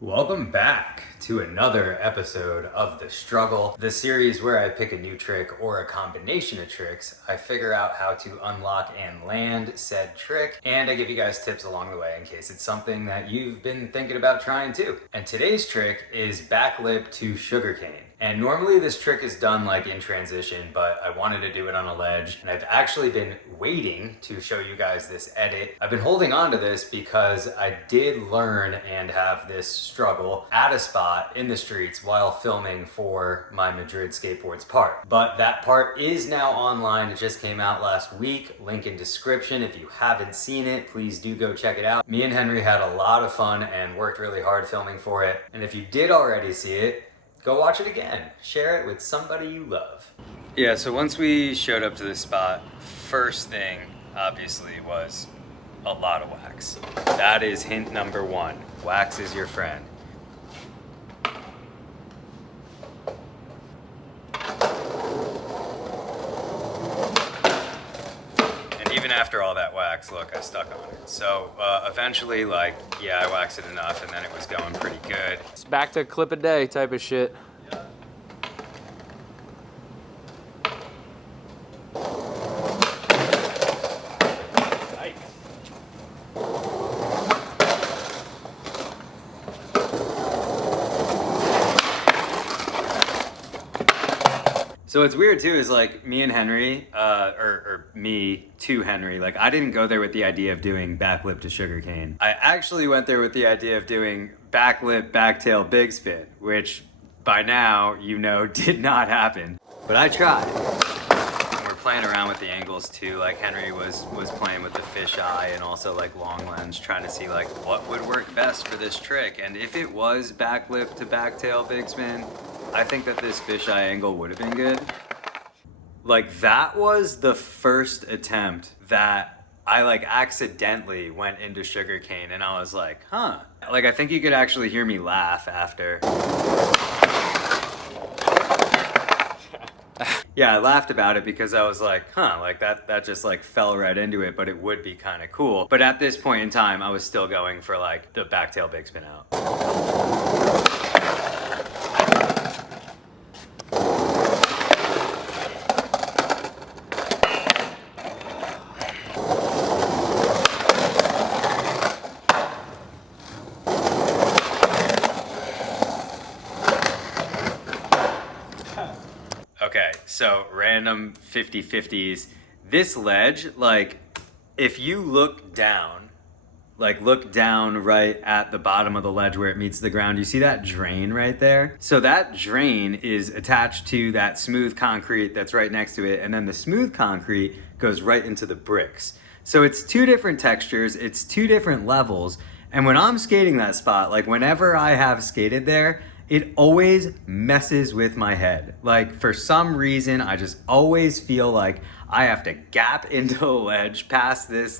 Welcome back to another episode of The Struggle, the series where I pick a new trick or a combination of tricks. I figure out how to unlock and land said trick, and I give you guys tips along the way in case it's something that you've been thinking about trying too. And today's trick is back lip to Sugarcane. And normally this trick is done like in transition, but I wanted to do it on a ledge, and I've actually been waiting to show you guys this edit. I've been holding on to this because I did learn and have this struggle at a spot in the streets while filming for my Madrid skateboards part. But that part is now online. It just came out last week. Link in description. If you haven't seen it, please do go check it out. Me and Henry had a lot of fun and worked really hard filming for it. And if you did already see it, go watch it again. Share it with somebody you love. Yeah, so once we showed up to this spot, first thing obviously was a lot of wax. That is hint number one. Wax is your friend. And even after all that wax, look, I stuck on it. So eventually, I waxed it enough and then it was going pretty good. It's back to clip a day type of shit. So what's weird too is me and Henry, or me to Henry, I didn't go there with the idea of doing back lip to Sugarcane. I actually went there with the idea of doing back lip, back tail, big spin, which by now you know did not happen. But I tried. And we're playing around with the angles too. Henry was playing with the fisheye and also long lens, trying to see what would work best for this trick. And if it was back lip to back tail, big spin, I think that this fisheye angle would have been good. That was the first attempt that I accidentally went into Sugarcane, and I was like, huh. I think you could actually hear me laugh after. Yeah, I laughed about it because I was like, huh, that just fell right into it, but it would be kind of cool. But at this point in time, I was still going for the back tail big spin out. Okay, so random 50-50s. This ledge, if you look down, look down right at the bottom of the ledge where it meets the ground, you see that drain right there? So that drain is attached to that smooth concrete that's right next to it, and then the smooth concrete goes right into the bricks. So it's two different textures, it's two different levels, and when I'm skating that spot, whenever I have skated there, it always messes with my head. For some reason, I just always feel like I have to gap into a ledge past this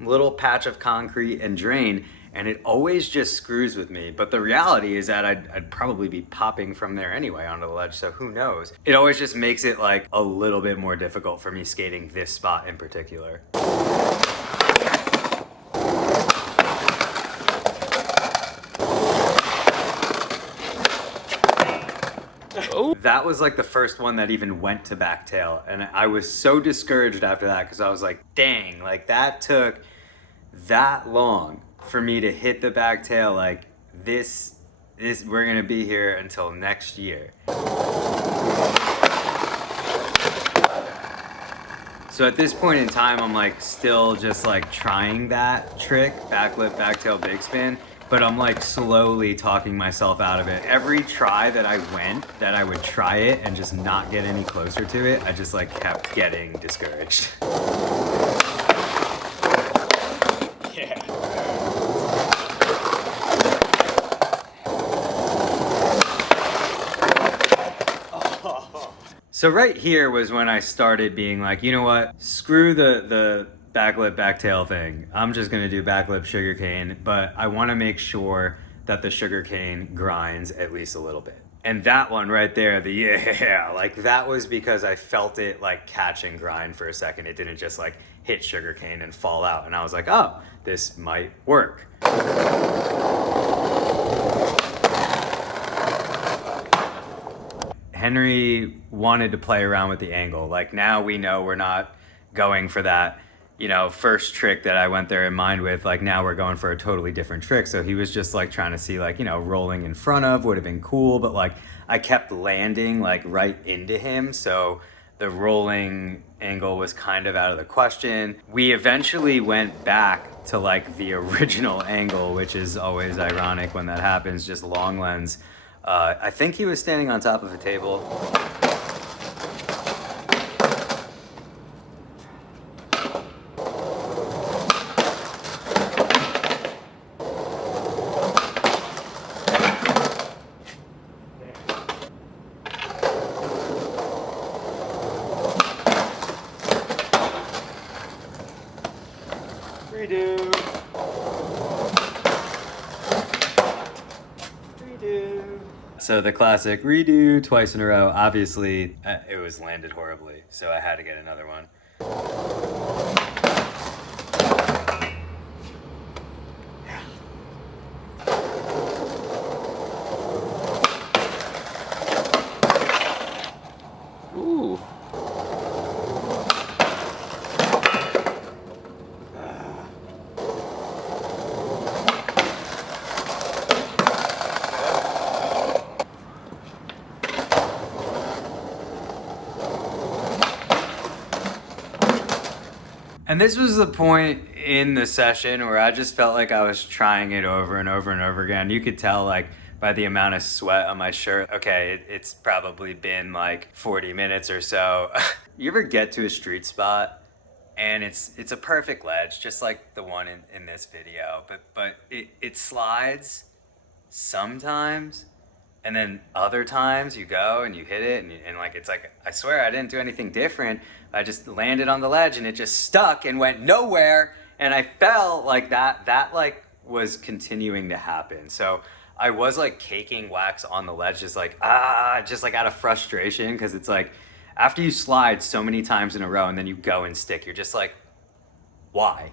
little patch of concrete and drain, and it always just screws with me. But the reality is that I'd probably be popping from there anyway onto the ledge, so who knows? It always just makes it a little bit more difficult for me skating this spot in particular. That was the first one that even went to back tail, and I was so discouraged after that because I was like, dang, that took that long for me to hit the back tail. This we're gonna be here until next year. So at this point in time, I'm still just trying that trick, back lip, back tail, big spin. But I'm slowly talking myself out of it. Every try that I went, that I would try it and just not get any closer to it, I just kept getting discouraged. Yeah. So right here was when I started being you know what? Screw the back lip, back tail thing. I'm just gonna do back lip Sugarcane, but I wanna make sure that the Sugarcane grinds at least a little bit. And that one right there, that was because I felt it catch and grind for a second. It didn't just hit Sugarcane and fall out. And I was like, oh, this might work. Henry wanted to play around with the angle. Like now we know we're not going for that, first trick that I went there in mind with. Like now we're going for a totally different trick. So he was just like trying to see like, rolling in front of would have been cool, but like I kept landing like right into him. So the rolling angle was kind of out of the question. We eventually went back to like the original angle, which is always ironic when that happens, just long lens. I think he was standing on top of a table. Redo. So the classic redo twice in a row. Obviously, it was landed horribly, so I had to get another one. Ooh. And this was the point in the session where I just felt like I was trying it over and over and over again. You could tell like by the amount of sweat on my shirt, okay, it's probably been like 40 minutes or so. You ever get to a street spot and it's a perfect ledge, just like the one in this video, but it slides sometimes, and then other times you go and you hit it and like it's like I swear I didn't do anything different. I just landed on the ledge and it just stuck and went nowhere, and I felt like that like was continuing to happen. So I was like caking wax on the ledge, just like just like out of frustration, because it's like after you slide so many times in a row and then you go and stick, you're just like, why?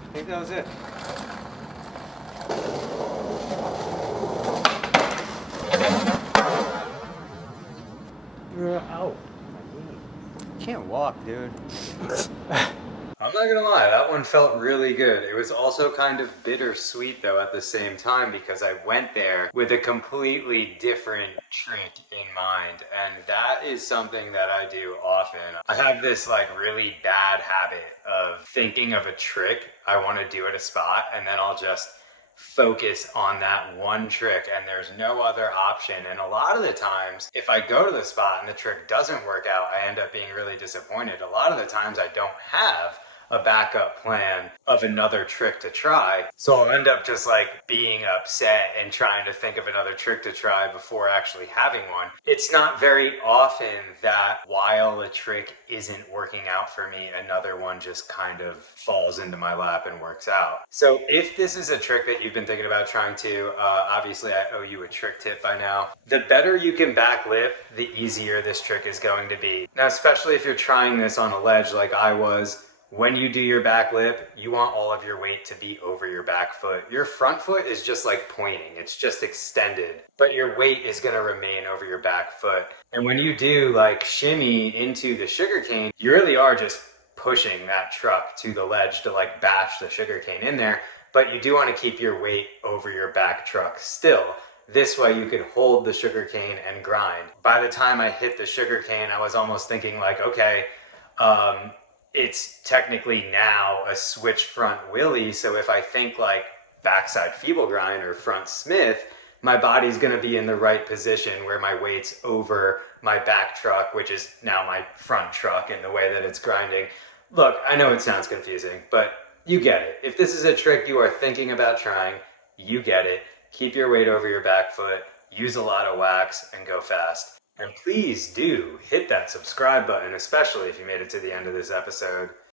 I think that was it. Ow. Can't walk, dude. I'm not gonna lie, that one felt really good. It was also kind of bittersweet though at the same time, because I went there with a completely different trick in mind, and that is something that I do often. I have this like really bad habit of thinking of a trick I want to do at a spot, and then I'll just focus on that one trick and there's no other option. And a lot of the times, if I go to the spot and the trick doesn't work out, I end up being really disappointed. A lot of the times I don't have a backup plan of another trick to try. So I'll end up just like being upset and trying to think of another trick to try before actually having one. It's not very often that while a trick isn't working out for me, another one just kind of falls into my lap and works out. So if this is a trick that you've been thinking about trying to, obviously I owe you a trick tip by now. The better you can back lip, the easier this trick is going to be. Now, especially if you're trying this on a ledge like I was, when you do your back lip, you want all of your weight to be over your back foot. Your front foot is just like pointing, it's just extended, but your weight is gonna remain over your back foot. And when you do like shimmy into the sugarcane, you really are just pushing that truck to the ledge to like bash the sugarcane in there, but you do wanna keep your weight over your back truck still. This way you can hold the sugarcane and grind. By the time I hit the sugarcane, I was almost thinking like, okay, it's technically now a switch front wheelie, so if I think like backside feeble grind or front smith, my body's going to be in the right position where my weight's over my back truck, which is now my front truck in the way that it's grinding. Look, I know it sounds confusing, but you get it. If this is a trick you are thinking about trying, you get it. Keep your weight over your back foot, use a lot of wax, and go fast. And please do hit that subscribe button, especially if you made it to the end of this episode.